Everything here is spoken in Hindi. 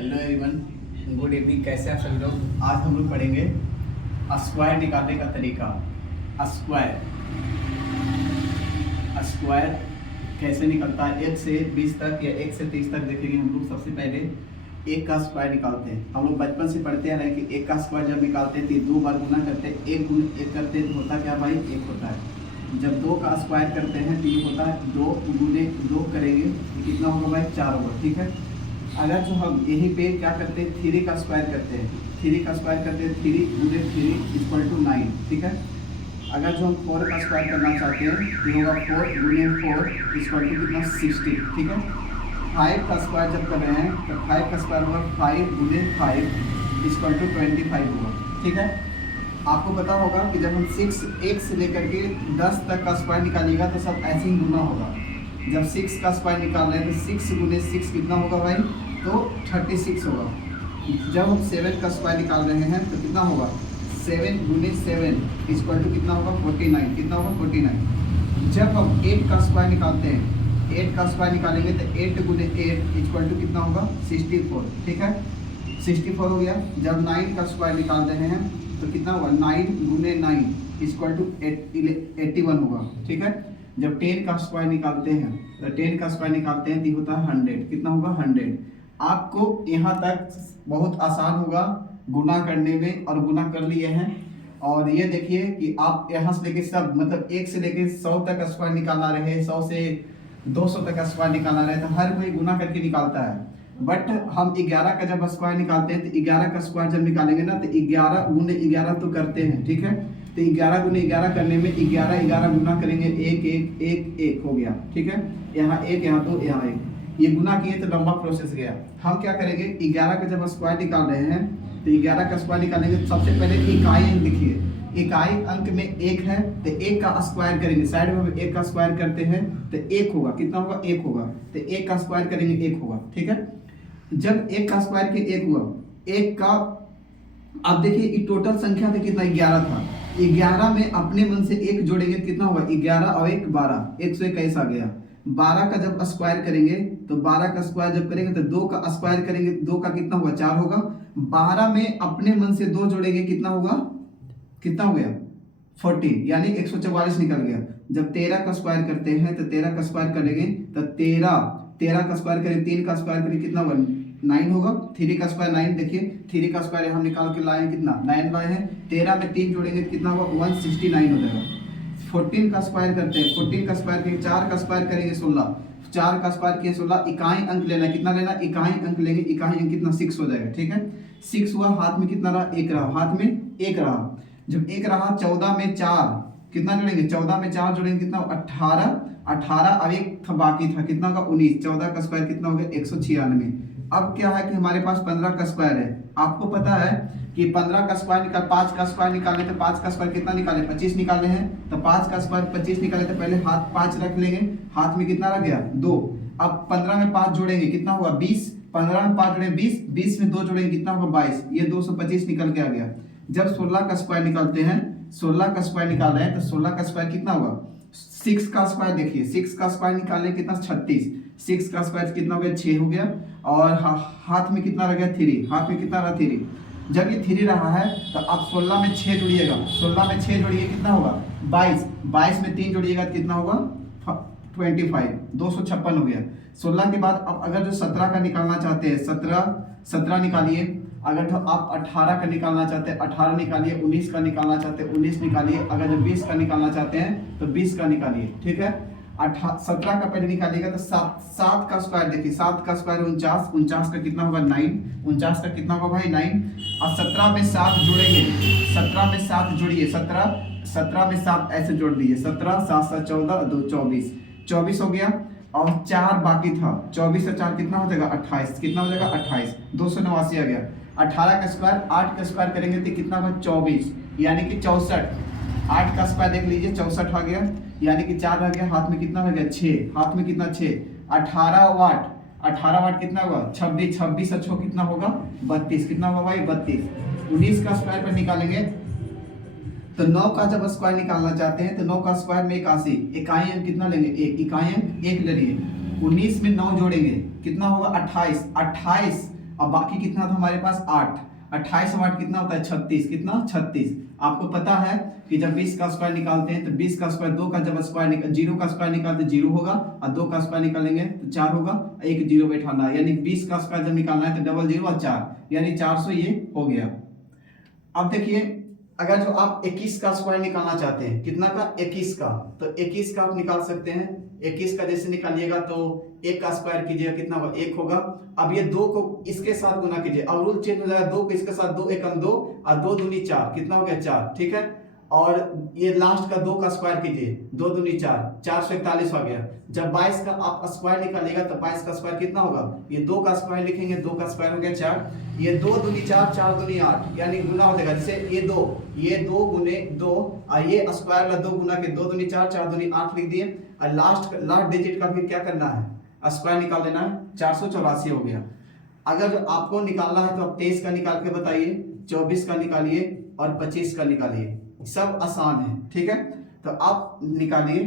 Hello everyone, good evening. कैसे आप सभी लोग? आज हम लोग पढ़ेंगे स्क्वायर निकालने का तरीका। स्क्वायर स्क्वायर कैसे निकलता है, 1 से 20 तक या 1 से 30 तक देखेंगे हम लोग। सबसे पहले 1 का स्क्वायर निकालते हैं। हम लोग बचपन से पढ़ते आ रहे हैं कि 1 का स्क्वायर जब निकालते हैं तो 2 बार गुना करते हैं। 1 गुना 1 करते हैं तो होता क्या भाई? 1 होता है। जब 2 का स्क्वायर करते हैं तो ये होता है 2 गुने 2 करेंगे तो कितना होगा भाई? 4 होगा। ठीक है। अगर जो हम यहीं पे क्या करते हैं, 3 का स्क्वायर करते हैं। 3 का स्क्वायर करते हैं, 3 गुने 3 इक्वल टू 9। ठीक है। अगर जो हम 4 का स्क्वायर करना चाहते हैं तो होगा 4 गुने 4 इक्वल टू कितना? 60। ठीक है। 5 का स्क्वायर जब कर रहे हैं तो 5 का स्क्वायर होगा 5 गुने 5 इक्वल टू 25 होगा। ठीक है। आपको पता होगा कि जब हम 1 से लेकर के 10 तक का स्क्वायर निकालिएगा तो सब ऐसे ही गुना होगा। जब 6 का स्क्वायर निकाल रहे हैं तो 6 गुने 6 कितना होगा भाई? तो 36 होगा। जब हम 7 का स्क्वायर निकाल रहे हैं तो कितना होगा? 7 गुने 7 इक्वल टू कितना होगा? 49। कितना होगा? 49। जब हम 8 का स्क्वायर निकालते हैं, 8 का स्क्वायर निकालेंगे तो 8 गुने 8 इक्वल टू कितना होगा? 64। ठीक है। 64 हो गया। जब 9 का स्क्वायर निकाल रहे हैं तो कितना होगा? 9 गुने 9 इक्वल टू 81 होगा। ठीक है। जब 10 का स्क्वायर निकालते हैं तो 10 का स्क्वायर निकालते हैं तो होता है 100। कितना होगा? 100। आपको यहाँ तक बहुत आसान होगा गुना करने में, और गुना कर लिए हैं। और ये देखिए कि आप यहाँ से लेके सब मतलब 1 से लेके 100 तक का स्क्वायर निकालना रहे, 100 से 200 तक का स्क्वायर निकालना रहे तो हर कोई गुना करके निकालता है। बट हम 11 का जब स्क्वायर निकालते हैं तो 11 का स्क्वायर जब निकालेंगे ना तो 11 गुने 11 तो करते हैं। ठीक है। तो 11 गुने 11 करने में 11 गुना करेंगे 1 1 1 1 हो गया। ठीक है। यहाँ 1 यहाँ 2 यहाँ 1, ये गुना किए तो लंबा प्रोसेस गया। हम क्या करेंगे, 11 का जब स्क्वायर निकाल रहे हैं तो 11 का स्क्वायर निकालेंगे तो सबसे पहले इकाई अंक लिखिए। इकाई अंक में 1 है तो 1 का स्क्वायर करेंगे। साइड में 1 का स्क्वायर करते हैं तो 1 होगा। कितना होगा? 1 होगा। तो 1 का स्क्वायर करेंगे 1 होगा। ठीक है। जब 1 का स्क्वायर के 1 हुआ, 1 का अब देखिए ये टोटल संख्या तो कितना? 11 था। 11 में अपने मन से 1 जोड़ेंगे तो कितना होगा? 11 और 1 12, 121 आ गया। 12 का जब स्क्वायर करेंगे तो 12 का स्क्वायर जब करेंगे तो 2 का स्क्वायर करेंगे, 2 का कितना होगा? 4 होगा। 12 में अपने मन से 2 जोड़ेंगे, कितना होगा? कितना हो गया? 40, यानी 144 निकल गया। जब 13 का स्क्वायर करते हैं तो 13 का स्क्वायर करेंगे तो 13 का स्क्वायर करें, 3 का स्क्वायर करें, कितना होगा? 9 होगा। 3 का स्क्वायर 9। देखिए 3 का स्क्वायर हम निकाल के लाए, कितना? 9 लाए हैं। 13 में 3 जोड़ेंगे कितना होगा? 169 हो जाएगा। 14 का स्क्वायर करते हैं, 14 का स्क्वायर करेंगे, 4 का स्क्वायर करेंगे 16, 4 का स्क्वायर किए 16। इकाई अंक लेना है, कितना लेना? इकाई अंक लेंगे। इकाई अंक कितना? 6 हो जाएगा। ठीक है। 6 हुआ। हाथ में कितना रहा? 1 रहा। हाथ में 1 रहा। जब 1 रहा, 14 में 4 कितना जोड़ेंगे? 14 में 4 जोड़ेंगे, कितना? 18। 18 अब 1 बाकी था, कितना होगा? 19। 14 का स्क्वायर कितना हो गया? 196। अब क्या है कि हमारे पास 15 का स्क्वायर है। आपको पता है कि 15 का स्क्वायर निकाल, 5 का स्क्वायर निकाले तो 5 का स्क्वायर कितना निकाले? 25 निकाले हैं। तो 5 का स्क्वायर 25 निकाले तो पहले हाथ 5 रख लेंगे। हाथ में कितना रह गया? 2। अब 15 में 5 जोड़ेंगे, कितना होगा? 20। 15 में 5 जोड़ेंगे 20, 20 में 2 जोड़ेंगे, कितना होगा? 22। ये 225 निकल के आ गया। जब 16 का स्क्वायर निकालते हैं, 16 का स्क्वायर निकाल रहे हैं तो 16 का स्क्वायर कितना होगा? 6 का स्क्वायर देखिए, 6 का स्क्वायर निकालने कितना? 36। 6 का स्क्वायर कितना हो गया? 6 हो गया। और हाथ में कितना रह गया? 3। हाथ में कितना रहा? 3। जब ये 3 रहा है तो आप 16 में 6 जोड़िएगा। 16 में 6 जोड़िए, कितना होगा? 22। 22 में 3 जोड़िएगा तो कितना होगा? 25। 256 हो गया। 16 के बाद अब अगर जो 17 का निकालना चाहते हैं, 17 निकालिए। अगर तो आप 18 का निकालना चाहते हैं, 18 निकालिए। 19 का निकालना चाहते हैं, 19 निकालिए। अगर जो 20 का निकालना चाहते हैं तो 20 का निकालिए। ठीक है। 17 का पहले निकालिएगा तो 7 का स्क्वायर देखिए, 7 का स्क्वायर 49। 49 का कितना होगा? 9। 49 का कितना होगा भाई? 9। और 17 में 7 जोड़ेंगे, 17 में 7 जोड़िए। 17 में 7 ऐसे जोड़ दीजिए। 17 7 7 14 2 24, 24 हो गया। और 4 बाकी था। 24 से 4 कितना हो जाएगा? 28। कितना हो जाएगा? 28। 289 आ गया। 18 का स्क्वायर 8 का स्क्वायर करेंगे तो कितना होगा? 24, यानी कि 64। 8 का स्क्वायर देख लीजिए, 64 आ गया, यानी कि 4 रह गया। हाथ में कितना रह गया? 6। हाथ में कितना? 6। 18 वाट, 18 वाट कितना होगा? 26। 26 अच्छो कितना होगा? 32। कितना होगा भाई? 32। 19 का स्क्वायर पर निकालेंगे तो 9 का जब स्क्वायर निकालना चाहते हैं तो 9 का स्क्वायर में 81। इकाई अंक कितना लेंगे? 1। इकाई अंक 1 ले लिए। 19 में 9 जोड़ेंगे, कितना होगा? 28। 28 और बाकी कितना था हमारे पास 8, 28 और 8 कितना होता है 36, कितना 36। आपको पता है कि जब 20 का स्क्वायर निकालते हैं तो 20 का स्क्वायर 2 का जब स्क्वायर 0 का स्क्वायर निकालते 0 होगा और 2 का स्क्वायर निकालेंगे तो 4 होगा, एक 0 बैठाना, यानी 20 का स्क्वायर जब निकालना है तो डबल 0 और 4 यानी 400 ये हो गया। अब देखिए अगर जो आप 21 का स्क्वायर निकालना चाहते हैं, कितना का 21 का, तो 21 का आप निकाल सकते हैं। 21 का जैसे निकालिएगा तो 1 का स्क्वायर कीजिएगा कितना होगा 1 होगा। अब ये 2 को इसके साथ गुना कीजिए, अब रूल चेंज हो जाएगा, 2 को इसके साथ 2 एकम 2 और 2 दूनी 4 कितना हो गया 4, ठीक है। और ये लास्ट का 2 का स्क्वायर कीजिए, 2 दूनी 4, 441 हो गया। जब 22 का आप स्क्वायर निकालिएगा तो 22 का स्क्वायर कितना होगा, ये 2 का स्क्वायर लिखेंगे, 2 का स्क्वायर हो गया 4, ये 2 दूनी 4, 4 दूनी 8 यानी गुना हो जाएगा। जैसे ये 2 गुने 2 और ये स्क्वायर वाला 2 गुना के 2 दूनी 4, 4 दूनी 8 लिख दिए और लास्ट डिजिट का फिर क्या करना है स्क्वायर निकाल देना है, 484 हो गया। अगर आपको निकालना है तो आप 23 का निकाल के बताइए, 24 का निकालिए और 25 का निकालिए, सब आसान है, ठीक है। तो आप निकालिए,